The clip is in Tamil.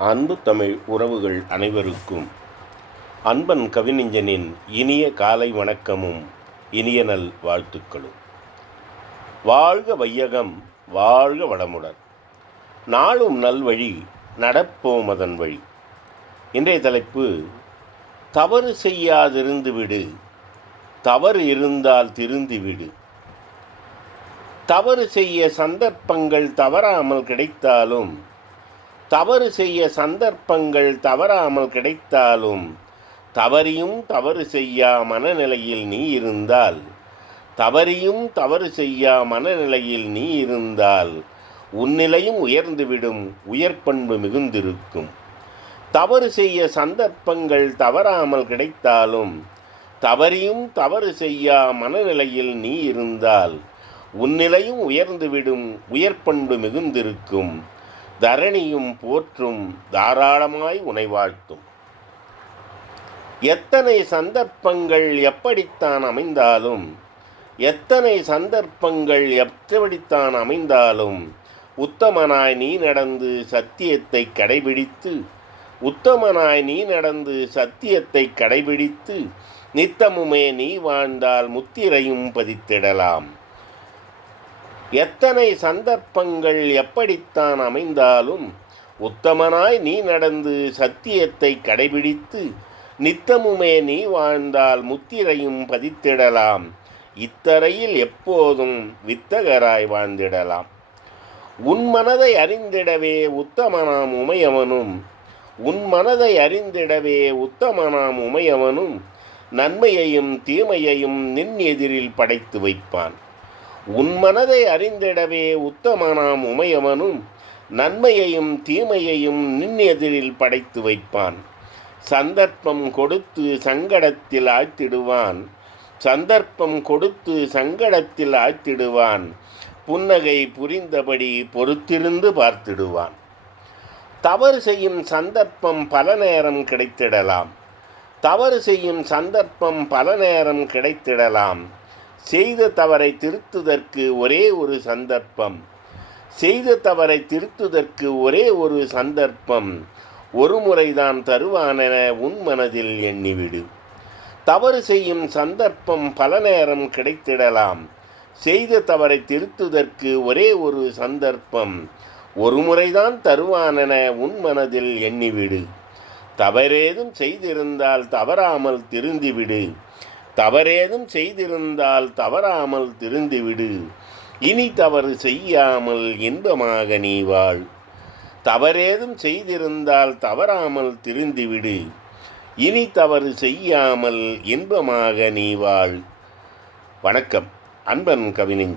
அன்பு தமிழ் உறவுகள் அனைவருக்கும். அன்பன் கவிஞனின் இனிய காலை வணக்கமும் இனிய நல் வாழ்த்துக்களும். வாழ்க வையகம் வாழ்க வளமுடன் நாளும் நல்வழி நடப்போம் அதன் வழி. இன்றைய தலைப்பு தவறு செய்யாதிருந்து விடு தவறு இருந்தால் திருந்தி விடு. தவறு செய்ய சந்தர்ப்பங்கள் தவறாமல் கிடைத்தாலும் தவறு செய்ய சந்தர்ப்பங்கள் தவறாமல் கிடைத்தாலும் தவறியும் தவறு செய்யா மனநிலையில் நீ இருந்தால் தவறியும் தவறு செய்யா மனநிலையில் நீ இருந்தால் உன்னிலையும் உயர்ந்துவிடும் உயர்பண்பு மிகுந்திருக்கும். தவறு செய்ய சந்தர்ப்பங்கள் தவறாமல் கிடைத்தாலும் தவறியும் தவறு செய்யா மனநிலையில் நீ இருந்தால் உன்னிலையும் உயர்ந்துவிடும் உயர்பண்பு மிகுந்திருக்கும். தரணியும் போற்றும் தாராளமாய் உனை வாழ்த்தும். எத்தனை சந்தர்ப்பங்கள் எப்படித்தான் அமைந்தாலும் எத்தனை சந்தர்ப்பங்கள் எப்படித்தான் அமைந்தாலும் உத்தமனாய் நீ நடந்து சத்தியத்தை கடைபிடித்து உத்தமனாய் நீ நடந்து சத்தியத்தை கடைபிடித்து நித்தமுமே நீ வாழ்ந்தால் முத்திரையும் பதித்திடலாம். எத்தனை சந்தர்ப்பங்கள் எப்படித்தான் அமைந்தாலும் உத்தமனாய் நீ நடந்து சத்தியத்தை கடைபிடித்து நித்தமுமே நீ வாழ்ந்தால் முத்திரையும் பதித்திடலாம். இத்தரையில் எப்போதும் வித்தகராய் வாழ்ந்திடலாம். உன் மனதை அறிந்திடவே உத்தமனாம் உமையவனும் உன் மனதை அறிந்திடவே உத்தமனாம் உமையவனும் நன்மையையும் தீமையையும் நின் எதிரில் படைத்து வைப்பான். உன் மனதை அறிந்திடவே உத்தமனாம் உமையவனும் நன்மையையும் தீமையையும் நின் எதிரில் படைத்து வைப்பான். சந்தர்ப்பம் கொடுத்து சங்கடத்தில் ஆழ்த்திடுவான். சந்தர்ப்பம் கொடுத்து சங்கடத்தில் ஆழ்த்திடுவான். புன்னகை புரிந்தபடி பொறுத்திருந்து பார்த்திடுவான். தவறு செய்யும் சந்தர்ப்பம் பல நேரம் கிடைத்திடலாம். தவறு செய்யும் சந்தர்ப்பம் பல நேரம் கிடைத்திடலாம். செய்த தவறை திருத்துதற்கு ஒரே ஒரு சந்தர்ப்பம். செய்த தவறை திருத்துதற்கு ஒரே ஒரு சந்தர்ப்பம். ஒரு முறைதான் தருவானென உன் மனதில் எண்ணிவிடு. தவறு செய்யும் சந்தர்ப்பம் பல நேரம் கிடைத்திடலாம். செய்த தவறை திருத்துதற்கு ஒரே ஒரு சந்தர்ப்பம். ஒரு முறைதான் தருவானென உன் மனதில் எண்ணிவிடு. தவறேதும் செய்திருந்தால் தவறாமல் திருந்திவிடு. தவறேதும் செய்திருந்தால் தவறாமல் திருந்துவிடு. இனி தவறு செய்யாமல் இன்பமாக நீ வாழ். தவறேதும் செய்திருந்தால் தவறாமல் திருந்திவிடு. இனி தவறு செய்யாமல் இன்பமாக நீ வாழ். வணக்கம். அன்பன் கவிஞன்